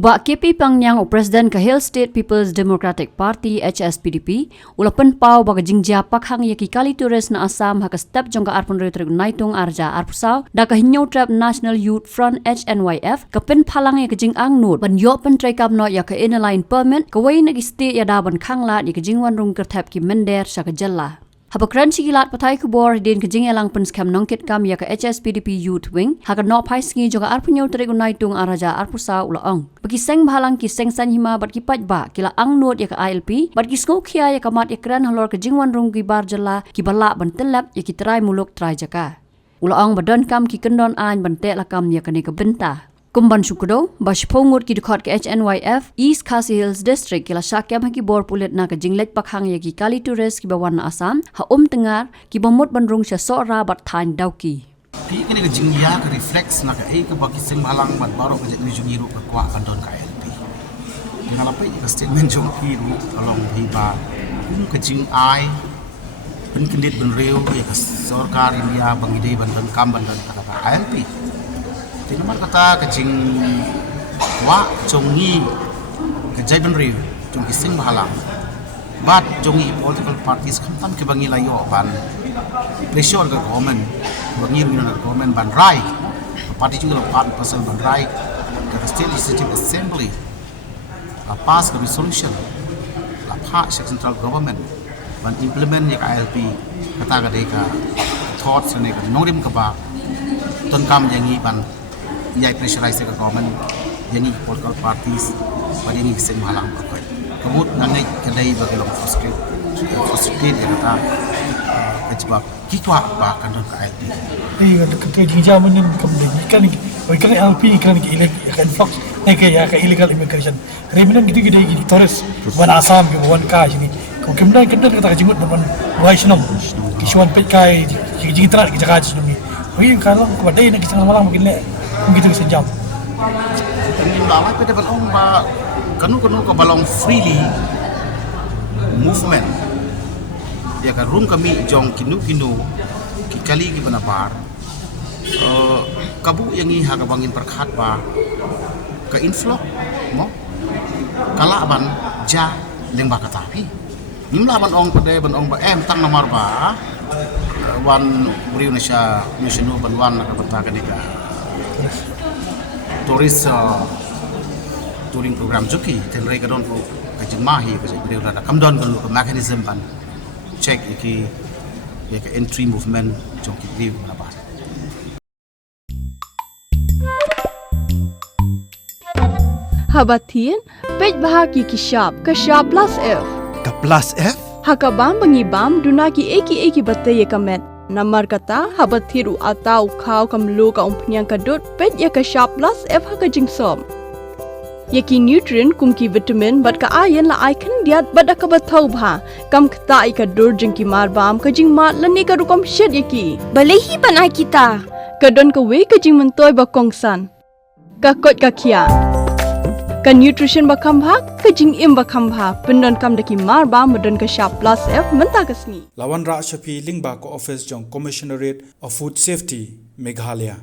Ubak KP Pangyang o Presiden ke Hill State People's Democratic Party HSPDP ulapan pau baga jingja pakhang yaki kali turis na Assam haka step jongka arpun retrek naitung arja arpusau da ka hinyo trap National Youth Front HNYF ka pen phalang ya jing ang nut ban yo pen trai kam no ya ka inline permit ka wai na state ya da ban khangla ya ka jingwan rung kertap ki mender sa ka jalla. Habakran sigilat patay kubor din kajing elang penskam nongkit kam ya ka HSPDP Youth Wing haka no pai singi juga arpunyo tere unaitung araja arpusa ulaong. Bagi seng bahalang ki seng sanhima bat ki ba kila ang not ya ka ILP bat ki skokia ya ka mat ikran halor kajing wanrung ki bar jalla ki bala ban telap ya ki trai muluk trai jaka. Ulaong badon kam ki kendon an ban tek la kam ya ka ne ka benta. Kumban Sukdo, Bashpongut ki dukot ke HNYF, East Khasi Hills District kila syakyam haki bor pulit na ka jinglet pakhang ya ki kali turis ki bawan na Assam, ha tengar ki bamut bandrung sya sora bat thain dauki. Ti kini ka jingya ka reflex na ka ka baki sing halang mat baro ka jek meju ngiru ka kwa kandon ka LP. Dengan apa ka statement jong kiru along hiba ka jing ai pen kendit ben reu ya ka sarkar India bangidei bandan kam bandan ka LP. Tinamar kata kecing wa jongi kejai benriu jong kising bahalang but jongi political parties kampan ke bangi layo ban pressure ke government bangi minat government ban right parti juga part pasal ban right ke state legislative assembly pass ke resolution la part central government ban implement ya ILP kata ka thoughts ne ka norim ka ba ton kam yangi ban yai pressurize ke government yani political parties pada ini kisah malang berkait kebut nangai kedai bagi long frustrate ya kata kejebak kikwa bahkan don KLP ketua jinja menem kemudian ikan LP ikan influx ya ke illegal immigration remenan gitu Torres wan Assam ke wan ka sini kemudian kata jimut ban wai sinom kisuan pekai jingitrat ke jaga sini kalau kepada ini kisah malang mungkin begitu sejam. Ini lama pada balong ba kanu ke balong freely movement. Ya kan room kami jong kinu kikali ki banapar. Kabu yang iha ka bangin perkhat ba ke inflow mo kala ban ja leng ba katapi. Nimla ban ong pada ban ong ba tang namar ba wan beriu nasya national ban wan ka banta ka turis touring program joki tenrai kadon ko kajmahi ko beliau ada kamdon ko mechanism ban check iki ya ke entry movement joki beliau apa Habatin pej bahaki ki shop ka shop plus F ka plus F hakabam bangibam dunaki eki batte ye kamet Namar kata habat thiru atau kau kamlu ka umpnyang kadut pet ya ka shop plus F ha ka jingsom. Yaki nutrient kum ki vitamin bat ka iron la icon diat bat ka bathau bha kam kta I ka dur jing ki mar bam ka jing mat lani ka rukom shed yaki. Balehi banai kita. Kadon ka we ka jing mentoy ba kongsan. Ka kot ka kia. Ka nutrition ba kambha ka jing im ba kambha pendon kam daki mar bam medon ka shop plus F menta ka sni. Lawan Ra Shafi Lingba ko office jong Commissionerate of Food Safety Meghalaya